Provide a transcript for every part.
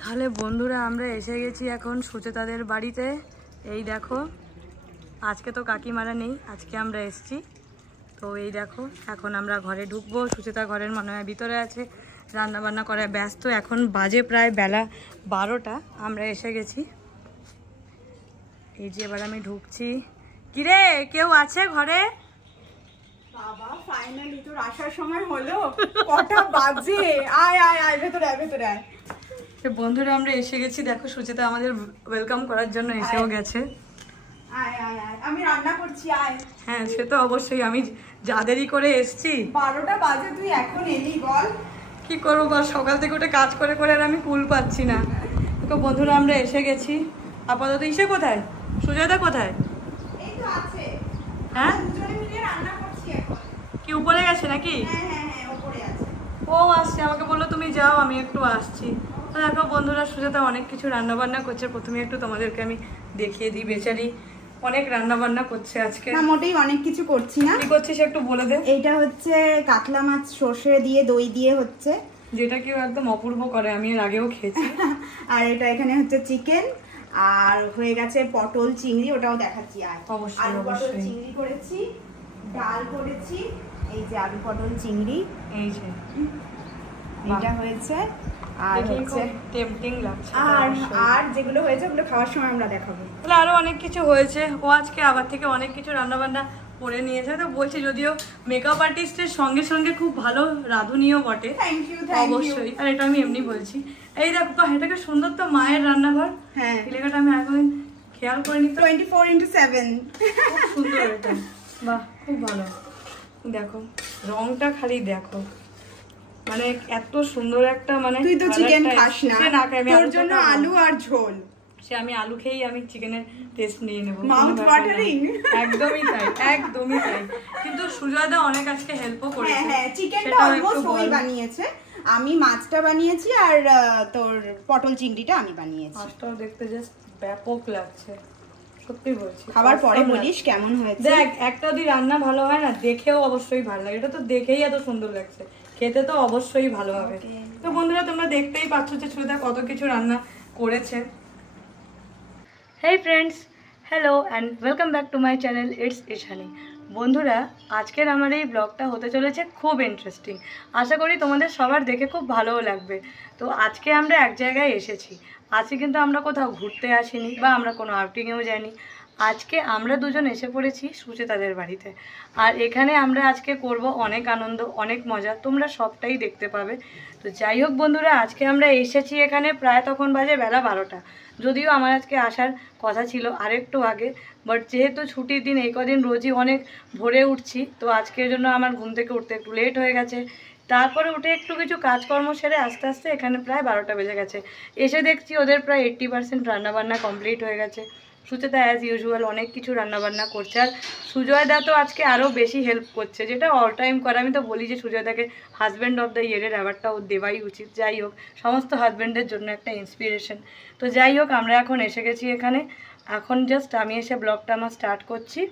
তাহলে বন্ধুরা আমরা এসে গেছি এখন সুচেতাদের বাড়িতে। এই দেখো, আজকে তো কাকিমারা নেই, আজকে আমরা এসেছি। তো এই দেখো, এখন আমরা ঘরে ঢুকবো। সুচেতা ঘরের মনে হয় ভিতরে আছে, রান্না বান্না করায় ব্যস্ত। এখন বাজে প্রায় বেলা 12টা, আমরা এসে গেছি। এই যে এবার আমি ঢুকছি। কিরে, কেউ আছে ঘরে? বাবা ফাইনালি তোর আসার সময় হলো। কটা বাজে? আয় আয় আয়, ভেতরে আয়, ভেতরে আয়। বন্ধুরা আমরা এসে গেছি। দেখো সুচেতা আমাদের ওয়েলকাম করার জন্য এসেও গেছে। আয় আয় আয়, আমি রান্না করছি, আয়। হ্যাঁ সে তো অবশ্যই, আমি যা দেরি করে এসছি। 12টা বাজে, তুই এখন এলি? বল কি করবো বল, সকাল থেকে উঠে কাজ করে করে আর আমি কুল পাচ্ছি না। তো বন্ধুরা আমরা এসে গেছি। আপাতত ইসে কোথায়, সুজয়দা কোথায়? এই তো আছে। হ্যাঁ দুজনে মিলে রান্না করছি এখন। কি উপরে গেছে নাকি? হ্যাঁ হ্যাঁ হ্যাঁ, উপরে আছে। ও আসছে, আমাকে বললো তুমি যাও, আমি একটু আসছি। তো দেখো বন্ধুরা, সুজাতা অনেক কিছু রান্না বান্না করছে। প্রথমে একটু তোমাদেরকে আমি দেখিয়ে দিই। বেচারি অনেক রান্না বান্না করছে আজকে। না মোটেই অনেক কিছু করছি না। কি করছিস একটু বলে দে। এইটা হচ্ছে কাতলা মাছ সর্ষে দিয়ে দই দিয়ে হচ্ছে, যেটা কেউ একদম অপূর্ব করে, আমি এর আগেও খেয়েছি। আর এটা এখানে হচ্ছে চিকেন, আর হয়ে গেছে পটল চিংড়ি, ওটাও দেখাচ্ছি। আর অবশ্যই আলু পটল অবশ্যই। চিংড়ি করেছি, ডাল করেছি, এই যে আলু পটল চিংড়ি, এই যে এটা হয়েছে। আর হচ্ছে টেম্পটিং লাগছে। আর যেগুলো হয়েছে ওগুলো খাওয়ার সময় আমরা দেখাবো। তাহলে আরো অনেক কিছু হয়েছে। ও আজকে আবার থেকে অনেক কিছু রান্না বান্না করে নিয়েছে। তো বলছি, যদিও মেকআপ আর্টিস্টের সঙ্গে সঙ্গে খুব ভালো রাঁধুনিও বটে। থ্যাংক ইউ অবশ্যই, আর এটা আমি এমনি বলছি। এই দেখো, এটাকে সুন্দর তো মায়ের রান্নাঘর। হ্যাঁ, এলাকাটা আমি এখন খেয়াল করিনি তো। 24x7 খুব সুন্দর এটা, বাহ খুব ভালো। দেখো রংটা খালি দেখো, মানে এত সুন্দর একটা, মানে তুই তো চিকেন খাস না, তোর জন্য আলু আর ঝোল। সে আমি আলু খেয়েই আমি চিকেনের টেস্ট নিয়ে নেবো। Mouth watering. একদমই তাই, একদমই তাই। কিন্তু সুজয়দা অনেক আজকে হেল্পও করেছে। হ্যাঁ হ্যাঁ, চিকেনটা অলমোস্ট ওই বানিয়েছে, আমি মাছটা বানিয়েছি, আর তোর পটল চিংড়িটা আমি বানিয়েছি। মাছটাও দেখতে জাস্ট ব্যাপক লাগছে, সত্যি বলছি। খাবার পরে বলিস কেমন হয়েছে। দেখ, একটা যদি রান্না ভালো হয় না, দেখেও অবশ্যই ভালো লাগে। এটা তো দেখেই এত সুন্দর লাগছে, খেতে তো অবশ্যই ভালো হবে। তো বন্ধুরা তোমরা দেখতেই পাচ্ছ যে সুজা কত কিছু রান্না করেছে। হেই friends, hello and welcome back to my channel it's Ishani. বন্ধুরা আজকের আমার এই ব্লগটা হতে চলেছে খুব ইন্টারেস্টিং। আশা করি তোমাদের সবার দেখে খুব ভালোও লাগবে। তো আজকে আমরা এক জায়গায় এসেছি। আজকে কিন্তু আমরা কোথাও ঘুরতে আসিনি বা আমরা কোনো আউটিংয়েও যাইনি। আজকে আমরা দুজন এসে পড়েছি সুচেতাদের বাড়িতে। আর এখানে আমরা আজকে করব অনেক আনন্দ, অনেক মজা, তোমরা সবটাই দেখতে পাবে। তো যাই হোক বন্ধুরা, আজকে আমরা এসেছি এখানে প্রায় তখন বাজে বেলা 12টা। যদিও আমার আজকে আসার কথা ছিল আরেকটু আগে, বাট যেহেতু ছুটির দিন, এই কদিন রোজই অনেক ভোরে উঠছি, তো আজকের জন্য আমার ঘুম থেকে উঠতে একটু লেট হয়ে গেছে। তারপরে উঠে একটু কিছু কাজকর্ম সেরে আস্তে আস্তে এখানে প্রায় 12টা বেজে গেছে। এসে দেখছি ওদের প্রায় 80% রান্নাবান্না কমপ্লিট হয়ে গেছে। সুচেতা অ্যাজ ইউজুয়াল অনেক কিছু রান্নাবান্না করছে, আর সুজয়দা তো আজকে আরও বেশি হেল্প করছে, যেটা অল টাইম করে। আমি তো বলি যে সুজয়দাকে হাজব্যান্ড অফ দ্য ইয়ারের অ্যাওয়ার্ডটা ও দেওয়াই উচিত। যাই হোক, সমস্ত হাজব্যান্ডের জন্য একটা ইন্সপিরেশন। তো যাই হোক, আমরা এখন এসে গেছি এখানে। এখন জাস্ট আমি এসে ব্লগটা আমার স্টার্ট করছি।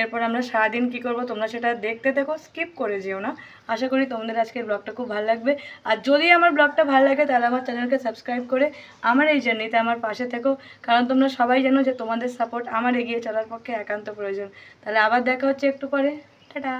এরপর আমরা সারাদিন কী করবো তোমরা সেটা দেখতে দেখো, স্কিপ করে যেও না। আশা করি তোমাদের আজকের ব্লগটা খুব ভালো লাগবে। আর যদি আমার ব্লগটা ভালো লাগে তাহলে আমার চ্যানেলকে সাবস্ক্রাইব করে আমার এই জার্নিতে আমার পাশে থেকো, কারণ তোমরা সবাই জানো যে তোমাদের সাপোর্ট আমার এগিয়ে চলার পক্ষে একান্ত প্রয়োজন। তাহলে আবার দেখা হচ্ছে একটু পরে, টাটা।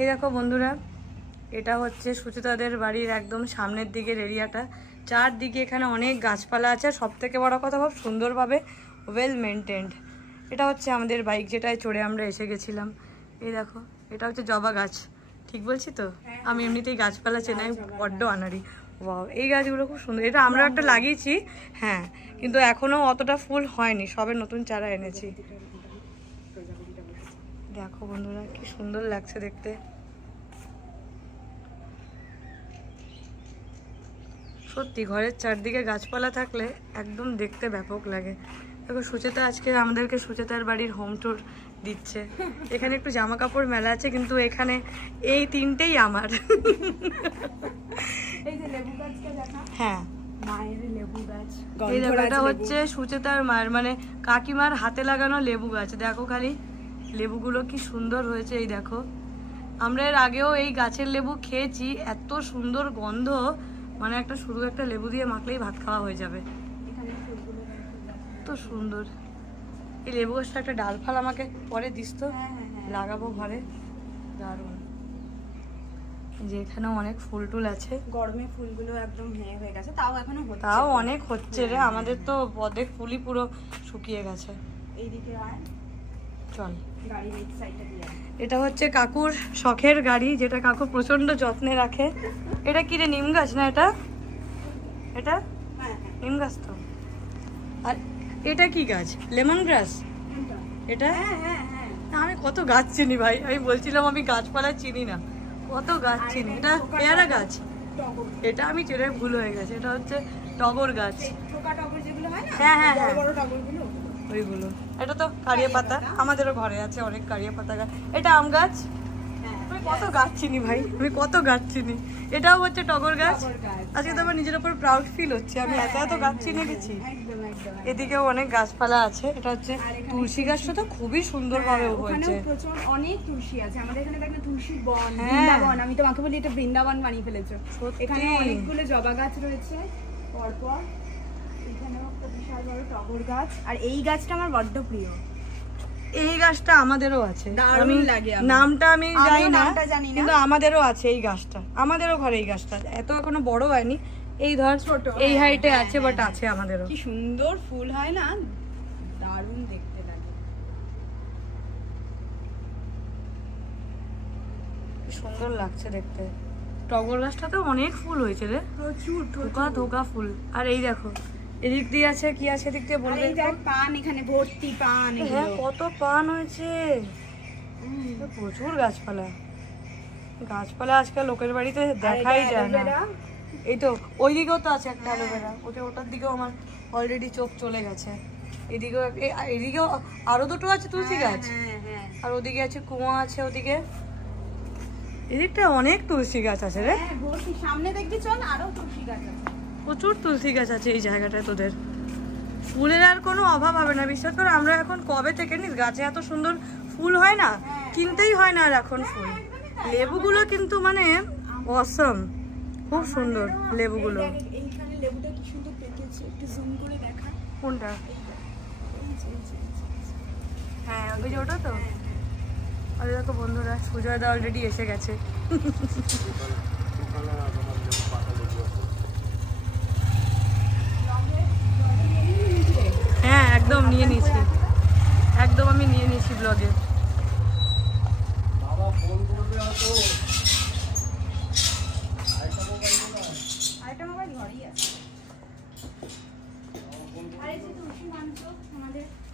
এই দেখো বন্ধুরা, এটা হচ্ছে সুচেতাদের বাড়ির একদম সামনের দিকের এরিয়াটা। চারদিকে এখানে অনেক গাছপালা আছে, সব থেকে বড় কথা খুব সুন্দরভাবে ওয়েল মেনটেন্ড। এটা হচ্ছে আমাদের বাইক, যেটায় চড়ে আমরা এসে গেছিলাম। এই দেখো, এটা হচ্ছে জবা গাছ, ঠিক বলছি তো? আমি এমনিতেই গাছপালা চেনাই বড্ড আনারি। ওয়াও, এই গাছগুলো খুব সুন্দর। এটা আমরা একটা লাগিয়েছি, হ্যাঁ, কিন্তু এখনও অতটা ফুল হয়নি, সবে নতুন চারা এনেছি। দেখো বন্ধুরা কি সুন্দর লাগছে দেখতে। সত্যি ঘরের চারদিকে গাছপালা থাকলে একদম দেখতে ব্যাপক লাগে। দেখো সুচেতা আজকে আমাদেরকে সুচেতার বাড়ির হোম ট্যুর দিচ্ছে। এখানে একটু জামা কাপড় মেলা আছে, কিন্তু এখানে এই তিনটেই আমার। এই যে লেবু গাছটা দেখা, হ্যাঁ মায়ের লেবু গাছ, এই দেখো এটা হচ্ছে সুচেতার মায়ের মানে কাকিমার হাতে লাগানো লেবু গাছ। দেখো খালি লেবুগুলো কি সুন্দর হয়েছে। এই দেখো আমরা এর আগেও এই গাছের লেবু খেয়েছি, এত সুন্দর গন্ধ, মানে একটা শুধু একটা লেবু দিয়ে মাখলেই ভাত খাওয়া হয়ে যাবে। তো সুন্দর এই লেবু গাছটা। একটা ডাল ফাল আমাকে পরে দিস তো, লাগাবো ঘরে, দারুণ। যে এখানেও অনেক ফুল টুল আছে, গরমে ফুলগুলো একদম হয়ে গেছে, তাও এখনো হচ্ছে, তাও অনেক হচ্ছে রে। আমাদের তো অর্ধেক ফুলই পুরো শুকিয়ে গেছে। এইদিকে আয়, চল গাড়ির এই সাইডটা দিয়ে। এটা হচ্ছে কাকুর শখের গাড়ি, যেটা কাকু প্রচন্ড যত্নে রাখে। এটা কি রে, নিম গাছ না এটা? এটা নিম গাছ তো। আর এটা কি গাছ? লেমন গ্রাস এটা? আমি কত গাছ চিনি ভাই, আমি বলছিলাম আমি গাছপালা চিনি না, কত গাছ চিনি। এটা পেয়ারা গাছ, এটা আমি চেনে ভুল হয়ে গেছে। এটা হচ্ছে টগর গাছ। হ্যাঁ হ্যাঁ হ্যাঁ ওইগুলো। এটা তো কারিয়া পাতা, আমাদেরও ঘরে আছে অনেক কারিয়া পাতা গাছ। এটা আম গাছ। আমি কত গাছ চিনি ভাই, আমি কত গাছ চিনি। এটাও হচ্ছে টগর গাছ। আজকে তো আমার নিজের উপর প্রাউড ফিল হচ্ছে, আমি এত এত গাছ চিনে গেছি। এদিকেও অনেক গাছপালা আছে। এটা হচ্ছে তুলসী গাছটা তো খুবই সুন্দর ভাবে হয়েছে, অনেক তুলসী আছে আমাদের এখানে। দেখলে তুলসী বন, বৃন্দাবন। আমি তোমাকে বলি এটা বৃন্দাবন বানিয়ে ফেলেছো। এখানে অনেকগুলো জবা গাছ রয়েছে পরপর। এখানেও একটা বিশাল বড় টগর গাছ। আর এই গাছটা আমার বড্ড প্রিয়। এই গাছটা আমাদেরও আছে, দারুণ লাগে। নামটা আমি জানি না, কিন্তু আমাদেরও আছে এই গাছটা। আমাদেরও ঘরে এই গাছটা, এত এখনো বড় হয়নি, এই ধর ছোট এই হাইটে আছে, বাট আছে আমাদেরও। কি সুন্দর ফুল হয় না, দারুণ দেখতে লাগে। কি সুন্দর লাগছে দেখতে। টগর গাছটাতে অনেক ফুল হয়েছে রে, প্রচুর ধোকা ধোকা ফুল। আর এই দেখো এদিক দিয়ে আছে, কি আছে এদিক দিয়ে বলবে? পান, এখানে ভর্তি পান। হ্যাঁ কত পান হয়েছে, প্রচুর গাছপালা। গাছপালা আজকাল লোকের বাড়িতে দেখাই যায় না। এই তো ওইদিকেও তো আছে একটা অ্যালোভেরা, ওটার দিকেও আমার অলরেডি চোখ চলে গেছে। এদিকেও এদিকেও আরো দুটো আছে তুলসী গাছ, আর ওদিকে আছে কুয়া আছে। ওদিকে এদিকটা অনেক তুলসী গাছ আছে রে, সামনে দেখবি চল, আরো তুলসী গাছ আছে, প্রচুর তুলসী গাছ আছে এই জায়গাটায়। তোদের ফুলের আর কোনো অভাব হবে না, বিশ্বাস করো। আমরা এখন কবে থেকে নিস গাছে এত সুন্দর ফুল হয় না, কিনতেই হয় না আর এখন ফুল। লেবুগুলো কিন্তু মানে অসম, খুব সুন্দর লেবুগুলো। এইখানে লেবুটা কি সুন্দর পেকেছে, একটু জুম করে দেখা। কোনটা? হ্যাঁ ওই যে ওটা তো। আর দেখো বন্ধুরা, সুজয় দা অলরেডি এসে গেছে। হ্যাঁ একদম নিয়ে নিয়েছি, একদম আমি নিয়ে নিয়েছি ব্লগে।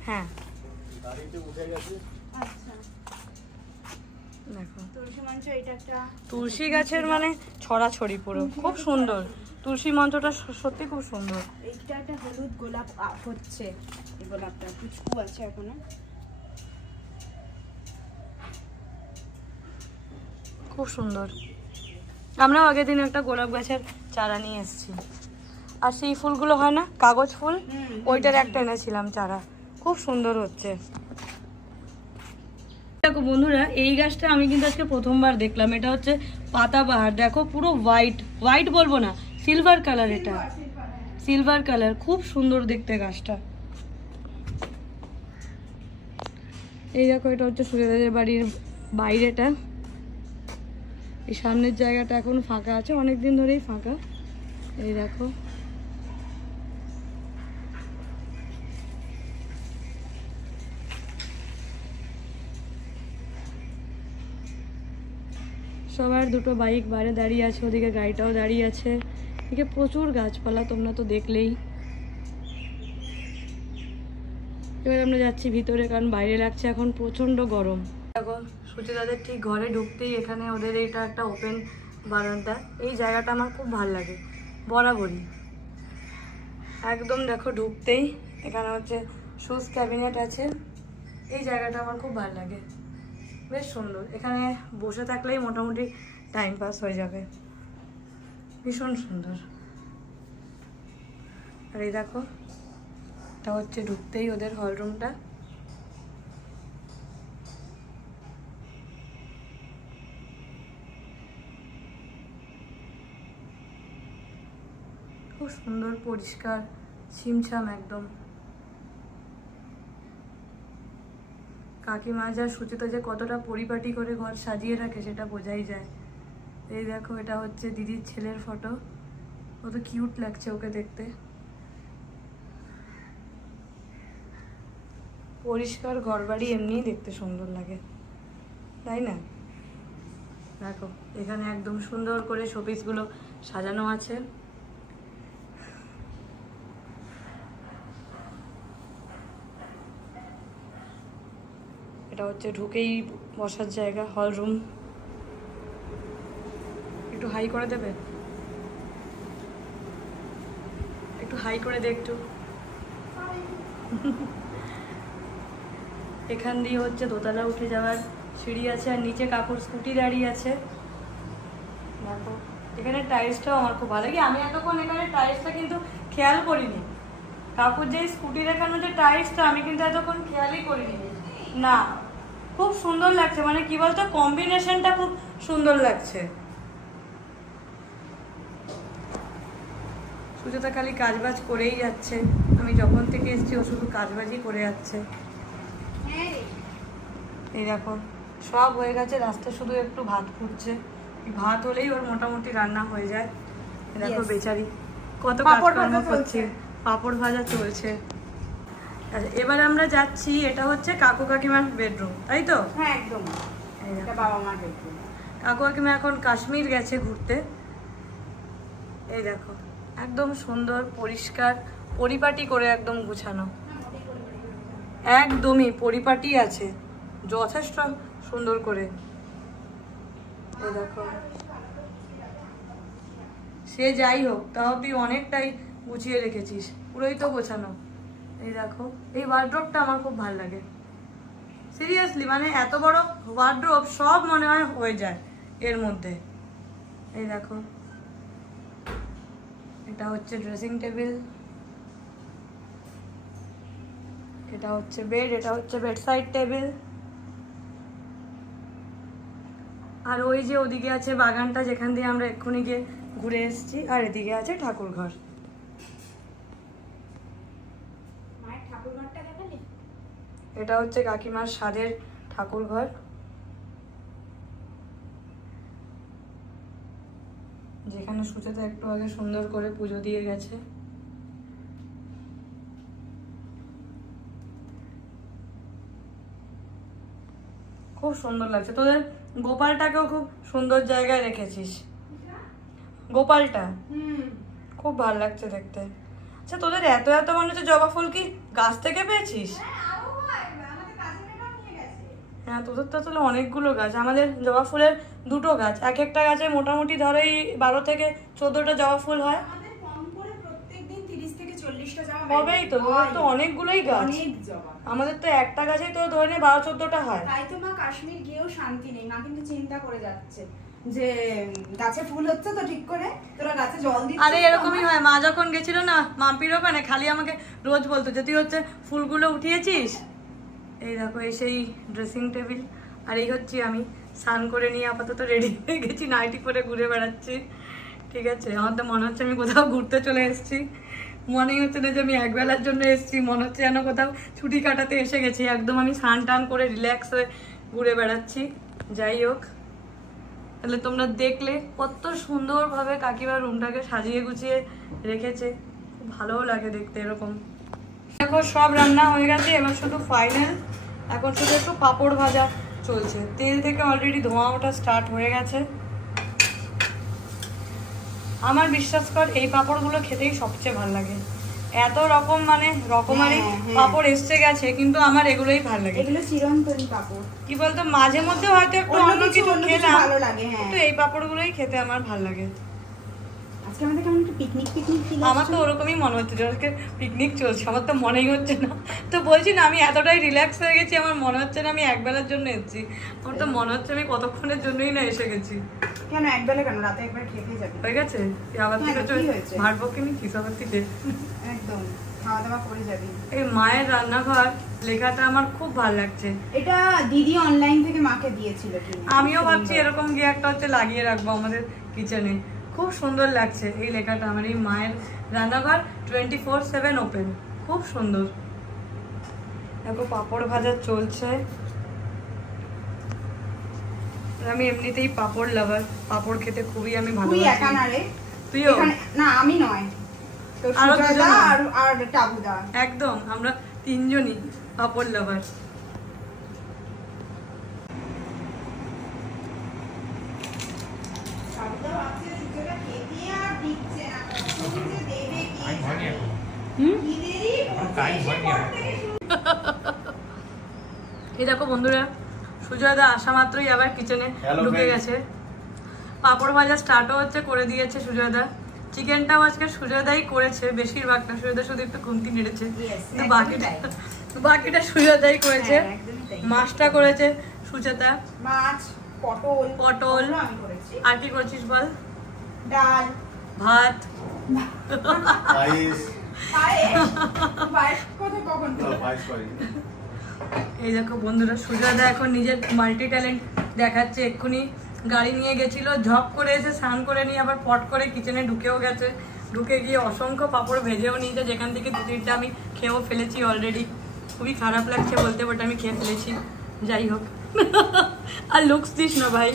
হ্যাঁ দেখো তুলসী গাছের মানে ছড়াছড়ি পুরো, খুব সুন্দর। তুলসী মঞ্চটা সত্যি খুব সুন্দর। এইটা একটা হলুদ গোলাপ হচ্ছে, এই গোলাপটা কুচকু আছে এখনো, খুব সুন্দর। আমরাও আগের দিন একটা গোলাপ গাছের চারা নিয়ে এসেছি। আর সেই ফুলগুলো হয় না কাগজ ফুল, ওইটার একটা এনেছিলাম চারা, খুব সুন্দর হচ্ছে। দেখো বন্ধুরা, এই গাছটা আমি কিন্তু আজকে প্রথমবার দেখলাম। এটা হচ্ছে পাতাবাহার। দেখো পুরো হোয়াইট, হোয়াইট বলবো না, সিলভার কালার। এটা সিলভার কালার, খুব সুন্দর দেখতে গাছটা। এই দেখো এটা হচ্ছে সুরেদাদের বাড়ির বাইরেটা। এই সামনের জায়গাটা এখন ফাঁকা আছে, অনেকদিন ধরেই ফাঁকা। এই দেখো সবার দুটো বাইক বাইরে দাঁড়িয়ে আছে, ওদিকে গাড়িটাও দাঁড়িয়ে আছে। এদিকে প্রচুর গাছপালা, তোমরা তো দেখলেই। এবার আমরা যাচ্ছি ভিতরে, কারণ বাইরে লাগছে এখন প্রচন্ড গরম। দেখো সুচিতাদের ঠিক ঘরে ঢুকতেই এখানে ওদের এটা একটা ওপেন বারান্দা। এই জায়গাটা আমার খুব ভালো লাগে বরাবরই। একদম দেখো ঢুকতেই এখানে হচ্ছে শুজ ক্যাবিনেট আছে। এই জায়গাটা আমার খুব ভালো লাগে, বেশ সুন্দর। এখানে বসে থাকলেই মোটামুটি টাইম পাস হয়ে যাবে, ভীষণ সুন্দর। আর এই দেখো, এটা হচ্ছে ঢুকতেই ওদের হল রুমটা। খুব সুন্দর, পরিষ্কার, ছিমছাম একদম। কাকিমা যা সুচিতা যে কতটা পরিপাটি করে ঘর সাজিয়ে রাখে সেটা বোঝাই যায়। এই দেখো, এটা হচ্ছে দিদির ছেলের ফটো, কত কিউট লাগছে ওকে দেখতে। পরিষ্কার ঘরবাড়ি এমনিই দেখতে সুন্দর লাগে, তাই না? দেখো এখানে একদম সুন্দর করে শোপিসগুলো সাজানো আছে। এটা হচ্ছে ঢুকেই বসার জায়গা, হল রুম। একটু হাই করে দেবে, একটু হাই করে দে একটু। এখান দিয়ে হচ্ছে দোতলা উঠে যাওয়ার সিঁড়ি আছে, আর নিচে কাকুর স্কুটি দাঁড়িয়ে আছে। দেখো এখানে টাইলসটাও আমার খুব ভালো লাগে। আমি এতক্ষণ এখানে টাইলসটা কিন্তু খেয়াল করিনি, কাকুর যে স্কুটি দেখানো যে টাইলসটা আমি কিন্তু এতক্ষণ খেয়ালই করিনি। না, খুব সুন্দর লাগছে, মানে কি বলতো, কম্বিনেশনটা খুব সুন্দর লাগছে। সুজাতা খালি কাজবাজ করেই যাচ্ছে, আমি যখন থেকে এসেছি ও শুধু কাজবাজই করে যাচ্ছে। এই দেখো সব হয়ে গেছে, রাস্তা শুধু একটু ভাত ফুটছে। ভাত হলেই ওর মোটামুটি রান্না হয়ে যায়। দেখো বেচারি কত কাজকর্ম করছে, পাঁপড় ভাজা চলছে। আচ্ছা, এবার আমরা যাচ্ছি, এটা হচ্ছে কাকু কাকিমার বেডরুম, তাই তো? হ্যাঁ একদম, এটা বাবা মার বেডরুম। কাকু কাকিমা এখন কাশ্মীর গেছে ঘুরতে। এই দেখো একদম সুন্দর, পরিষ্কার, পরিপাটি করে একদম গুছানো, একদমই পরিপাটি আছে, যথেষ্ট সুন্দর করে। এই দেখো, সে যাই হোক তাও তুই অনেকটাই গুছিয়ে রেখেছিস, পুরোই তো গোছানো। এই দেখো, এই ওয়ার্ড্রোবটা আমার খুব ভালো লাগে সিরিয়াসলি, মানে এত বড় ওয়ার্ড্রোব সব মনে হয় হয়ে যায় এর মধ্যে। এই দেখো, এটা হচ্ছে ড্রেসিং টেবিল, এটা হচ্ছে বেড, এটা হচ্ছে বেড সাইড টেবিল। আর ওই যে ওদিকে আছে বাগানটা যেখান দিয়ে আমরা এক্ষুনি গিয়ে ঘুরে এসেছি, আর এদিকে আছে ঠাকুর ঘর। এটা হচ্ছে কাকিমার স্বাদের ঠাকুর ঘর, যেখানে সুচেতা একটু আগে সুন্দর করে পুজো দিয়ে গেছে। খুব সুন্দর লাগছে। তোদের গোপালটাকেও খুব সুন্দর জায়গায় রেখেছিস, গোপালটা খুব ভালো লাগছে দেখতে। আচ্ছা, তোদের এত এত মনে হচ্ছে জবা ফুল কি গাছ থেকে পেয়েছিস? হ্যাঁ, তোদের তো তাহলে অনেকগুলো গাছ। আমাদের জবা ফুলের দুটো গাছ, এক একটা গাছে মোটামুটি ধরো এই 12 থেকে 14টা জবা ফুল হয়। হবেই তো, তোদের তো অনেকগুলোই গাছ। আমাদের তো একটা গাছেই তো ধরে 12-14টা হয়। তাই তো মা কাশ্মীর গিয়েও শান্তি নেই, মা কিন্তু চিন্তা করে যাচ্ছে যে গাছে ফুল হচ্ছে তো ঠিক করে, তোরা গাছে জল দিচ্ছিস। আরে এরকমই হয়, মা যখন গেছিল না মাম্পির ওখানে, খালি আমাকে রোজ বলতো যে তুই হচ্ছে ফুলগুলো উঠিয়েছিস। এই দেখো, এই সেই ড্রেসিং টেবিল, আর এই হচ্ছে আমি স্নান করে নিয়ে আপাতত রেডি হয়ে গেছি, নাইটি পরে ঘুরে বেড়াচ্ছি। ঠিক আছে, আমার তো মনে হচ্ছে আমি কোথাও ঘুরতে চলে এসেছি, মনে হচ্ছে না যে আমি একবেলার জন্য এসেছি, মনে হচ্ছে যেন কোথাও ছুটি কাটাতে এসে গেছি। একদম আমি স্নান টান করে রিল্যাক্স হয়ে ঘুরে বেড়াচ্ছি। যাই হোক, তাহলে তোমরা দেখলে কত সুন্দরভাবে কাকিমার রুমটাকে সাজিয়ে গুছিয়ে রেখেছে, খুব ভালোও লাগে দেখতে এরকম। দেখো সব রান্না হয়ে গেছে, এবার শুধু ফাইনাল, এখন শুধু একটু পাঁপড় ভাজা চলছে। তেল থেকে অলরেডি ধোঁয়া ওঠা স্টার্ট হয়ে গেছে। আমার বিশ্বাস কর এই পাঁপড়গুলো খেতেই সবচেয়ে ভালো লাগে। এত রকম মানে রকমারি পাঁপড় এসছে গেছে, কিন্তু আমার এগুলোই ভালো লাগে। এগুলো চিরন্তন পাঁপড়, কি বলতো, মাঝে মধ্যে হয়তো একটু অন্য কিছু খেলাম, ভালো লাগে। হ্যাঁ, কিন্তু এই পাঁপড়গুলোই খেতে আমার ভালো লাগে। আজকে আমাদের কেমন একটা পিকনিক ফিল আমার তো ওরকমই মনে হচ্ছে যে আজকে পিকনিক চলছে, আমার তো মনেই হচ্ছে না। তো বলছি না আমি এতটাই রিল্যাক্স হয়ে গেছি, আমার মনে হচ্ছে না আমি একবেলার জন্য এসেছি, আমার তো মনে হচ্ছে আমি কতক্ষণের জন্যই না এসে গেছি। কেন একবেলা কেন, রাতে একবার খেয়ে যাবে। হয়ে গেছে আবার থেকে ভাড়বকে নিচ্ছিস আবার থেকে একদম খাওয়া দাওয়া করে যাবি। এই মায়ের রান্নাঘর লেখাটা আমার খুব ভালো লাগছে। এটা দিদি অনলাইন থেকে মাকে দিয়েছিল কিনে, আমিও ভাবছি এরকম গিয়ে একটা হচ্ছে লাগিয়ে রাখবো আমাদের কিচেনে, খুব সুন্দর লাগছে এই লেখাটা। আমার এই মায়ের রান্নাঘর 24/7 ওপেন, খুব সুন্দর। দেখো পাঁপড় ভাজা চলছে, আমি এমনিতেই পাঁপড় লাভার, পাঁপড় খেতে খুবই আমি তুই ভালোবাসি। একা না রে, তুইও? না আমি নয়, তো আরো সুজয়দা দুজন। আর টাবুদা, একদম আমরা তিনজনই পাঁপড় লাভার। টাবুদা ভাবছে সুজয়দা খেতে আর দিচ্ছে না, কখন যে দেবে কি জানে। কি দেরি এই দেখো বন্ধুরা, সুজয়দা আসা মাত্রই আবার কিচেনে ঢুকে গেছে। পাঁপড় ভাজা স্টার্টও হচ্ছে, করে দিয়েছে সুজয়দা। চিকেনটাও আজকে সুজয়দাই করেছে বেশিরভাগটা, সুজয়দা শুধু একটু খুন্তি নেড়েছে, কিন্তু বাকিটা সুজয়দাই করেছে। মাছটা করেছে সুচেতা, মাছ, পটল আমি করেছি। আর কি করছিস বল? ডাল, ভাত, পায়েস। পায়েস কথা কখন এই দেখো বন্ধুরা, সুজয়দা এখন নিজের মাল্টি ট্যালেন্ট দেখাচ্ছে। এক্ষুনি গাড়ি নিয়ে গেছিল, ঝপ করে এসে স্নান করে নিয়ে আবার পট করে কিচেনে ঢুকেও গেছে। ঢুকে গিয়ে অসংখ্য পাঁপড় ভেজেও নিয়েছে, যেখান থেকে 2-3টা আমি খেয়েও ফেলেছি অলরেডি। খুবই খারাপ লাগছে বলতে, বাট আমি খেয়ে ফেলেছি। যাই হোক, আর লুকস দিস না ভাই।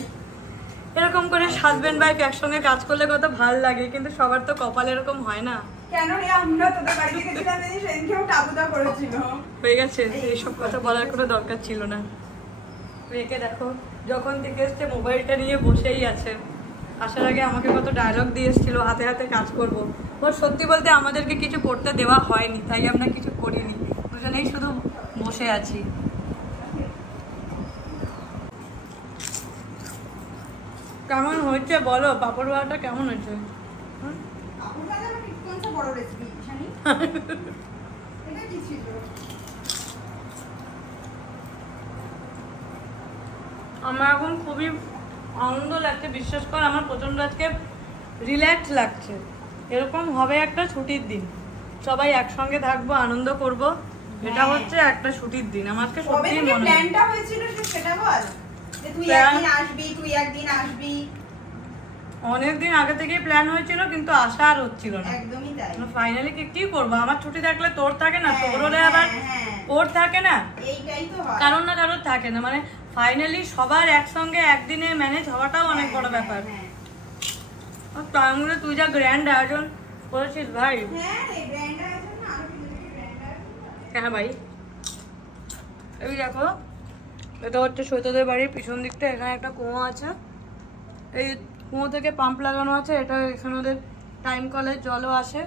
এরকম করে হাজবেন্ড ওয়াইফ একসঙ্গে কাজ করলে কত ভালো লাগে, কিন্তু সবার তো কপাল এরকম হয় না। কেন রে, আমরা তোদের বাড়িতে গেছিলাম সেদিনকেও টাবুদা করেছিল। হয়ে গেছে, এইসব কথা বলার কোনো দরকার ছিল না। মেয়েকে দেখো, যখন থেকে এসছে মোবাইলটা নিয়ে বসেই আছে। আসার আগে আমাকে কত ডায়লগ দিয়ে এসেছিল, হাতে হাতে কাজ করব। ওর সত্যি বলতে আমাদেরকে কিছু করতে দেওয়া হয়নি, তাই আমরা কিছু করিনি, দুজনেই শুধু বসে আছি। কেমন হয়েছে বলো, পাঁপড় ভাজাটা কেমন হয়েছে? বড় রেসিপি জানি এটা কি ছিল? আমার এখন খুবই আনন্দ লাগছে, বিশ্বাস কর আমার প্রচন্ড আজকে রিল্যাক্স লাগছে। এরকম হবে একটা ছুটির দিন, সবাই একসঙ্গে থাকবো, আনন্দ করব, এটা হচ্ছে একটা ছুটির দিন। আমাকে সত্যি মনে হয় প্ল্যানটা হয়েছিল সেটা বল, যে তুই একদিন আসবি, তুই একদিন আসবি। অনেকদিন আগে থেকেই প্ল্যান হয়েছিল, কিন্তু আশা আর হচ্ছিল না। একদমই তাই। ফাইনালি কি করবো, আমার ছুটি থাকলে তোর থাকে না, তোর হলে আবার ওর থাকে না, এইটাই তো হয়, কারণ না কারোর থাকে না। মানে ফাইনালি সবার একসঙ্গে একদিনে ম্যানেজ হওয়াটাও অনেক বড় ব্যাপার। তার মধ্যে তুই যা গ্র্যান্ড আয়োজন করেছিস ভাই। হ্যাঁ ভাই, এই দেখো এটা হচ্ছে সৈতদের বাড়ির পিছন দিকটা, এখানে একটা কুয়ো আছে, এই কুয়ো থেকে পাম্প লাগানো আছে, এটা এখানে ওদের টাইম কলের জলও আসে,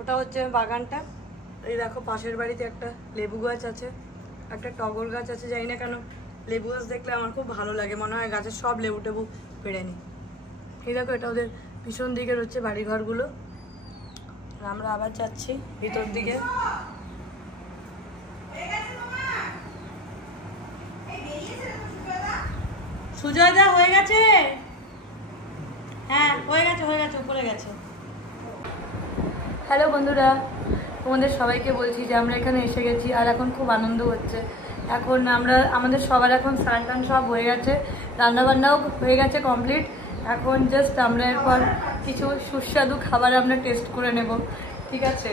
ওটা হচ্ছে বাগানটা। এই দেখো পাশের বাড়িতে একটা লেবু গাছ আছে, একটা টগর গাছ আছে, জানি না কেন লেবু গাছ দেখলে আমার খুব ভালো লাগে, মনে হয় গাছের সব লেবু টেবু পেড়ে নি। এই দেখো এটা ওদের পিছন দিকের হচ্ছে বাড়িঘরগুলো, আর আমরা আবার যাচ্ছি ভিতর দিকে। সুজয়দা হয়ে গেছে? হ্যাঁ হয়ে গেছে, উপরে গেছে। হ্যালো বন্ধুরা, তোমাদের সবাইকে বলছি যে আমরা এখানে এসে গেছি, আর এখন খুব আনন্দ হচ্ছে। এখন আমাদের সবার এখন স্নান টান সব হয়ে গেছে, রান্নাবান্নাও হয়ে গেছে কমপ্লিট। এখন জাস্ট আমরা এরপর কিছু সুস্বাদু খাবার আমরা টেস্ট করে নেব, ঠিক আছে?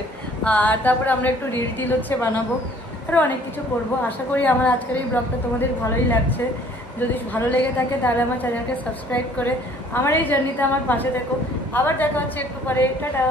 আর তারপরে আমরা একটু রিল টিল হচ্ছে বানাবো, আরও অনেক কিছু করব। আশা করি আমার আজকের এই ব্লগটা তোমাদের ভালোই লাগছে। যদি ভালো লেগে থাকে তাহলে আমার চ্যানেলকে সাবস্ক্রাইব করে আমার এই জার্নিতে আমার পাশে থেকো। আবার দেখা হচ্ছে একটু পরে, টাটা।